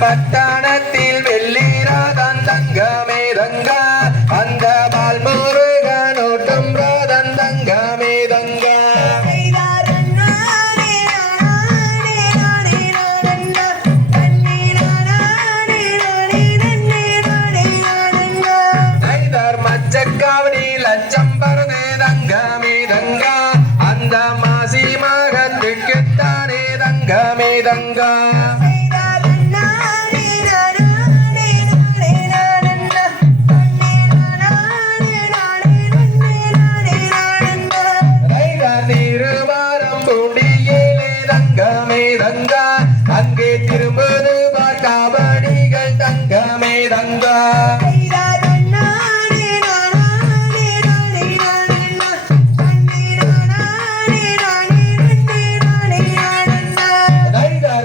பட்டணத்தில் வெள்ளிராதன் தங்கமே தங்கா அந்த பால்முருகனோட்டும் ராதன் தங்கமே தங்கா மச்சக்காவடி லட்சம் பரதே தங்கமே தங்கா அந்த மாசி மகத்துக்குத்தானே தங்கமே தங்கா அங்கே திரும்பது காவடிகள் தங்கமே தங்கா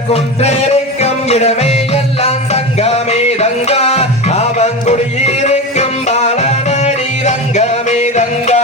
கொன்றிருக்கும் இடமே எல்லாம் தங்கமே தங்கா அவன் குடியிருக்கும் பாலனடி தங்கமே தங்கா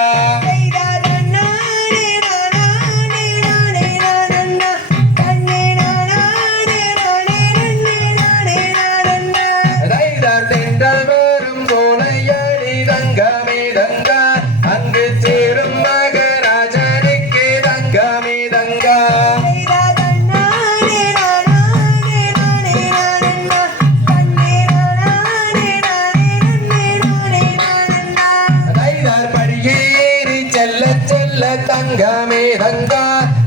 தங்கமே தங்கா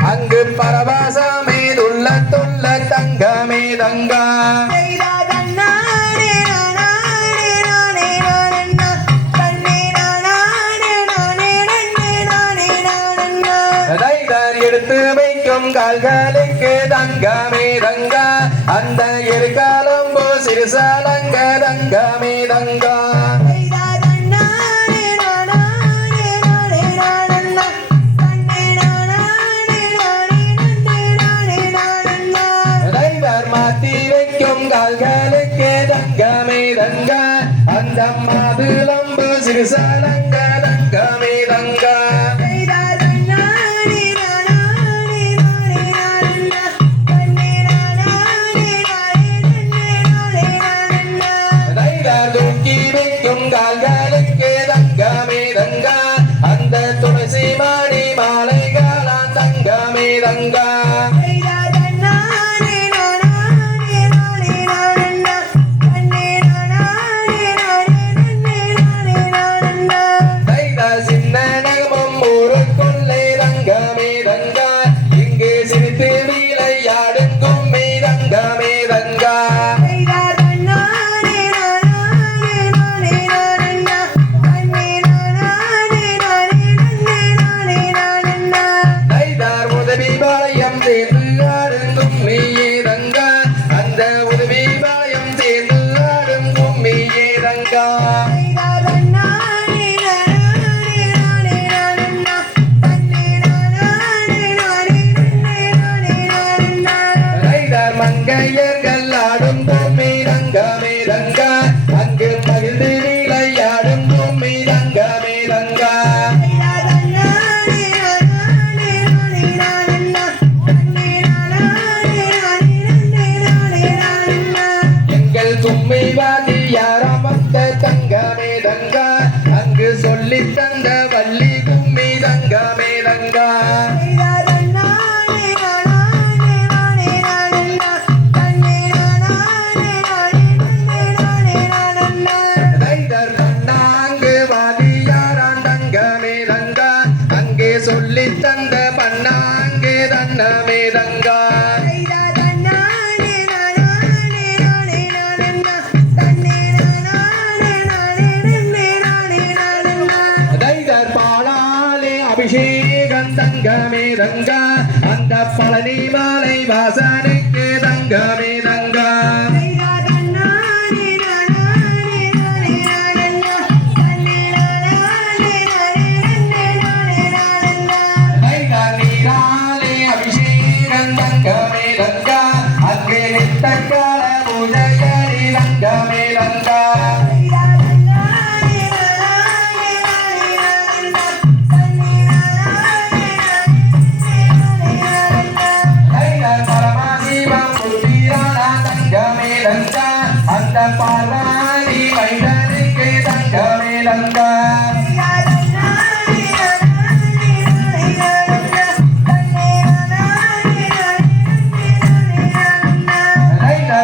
அங்கு பரவாசமே துள்ள துள்ள தங்கமே தங்கா எடுத்து வைக்கும் கால்களுக்கு தங்கமே தங்கா அந்த இருக்காலம்போ சிறுசாலங்க தங்கமே தங்கா மாத்தி வைக்கும் கால்களுக்கு தங்கமே தங்கா அந்த மாதுளம்பு சிறுசாலங்க தங்கமே தங்கா தூக்கி வைக்கும் கால்களுக்கு தங்கமே தங்கா அந்த துளசி மாடி மாலைகாலாம் தங்கமே தங்கா மங்கையர்கள் ஆடும் பூமி தங்கமே தங்கா அங்கு பகிர்ந்து விளையாடும் பூமி தங்கமே தங்கா எங்கள் கும்மி வாதியாரம் வந்த தங்கமே தங்கா அங்கு சொல்லி தந்த வள்ளி கும்மி தங்கமே தங்கா சொல்லி தந்த பண்ணாங்கே தன்னமே தங்கா அபிஷேகம் தங்கமே தங்கா அந்த பழனி மாலை வாசனுக்கு தங்கமே தங்கா அபிஷேகம் தங்கமே தங்கா அங்கே நித்தக்கால பூஜையடி தங்கமே தங்கா அந்த பார்வாடி மைதனுக்கு தங்கமே தங்கா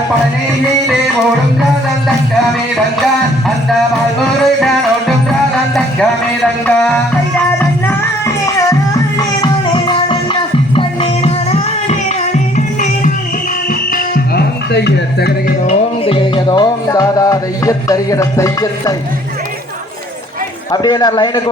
பழனியிலே ஓடும் ராதம் தங்கமே தங்கா அந்த வாழ்முருகன் ஓடும் ராதம் தங்கமே தங்கா தகரிகதோம் தாதா தையத் தரிகிற தையத்தை அப்படியே லைனுக்கு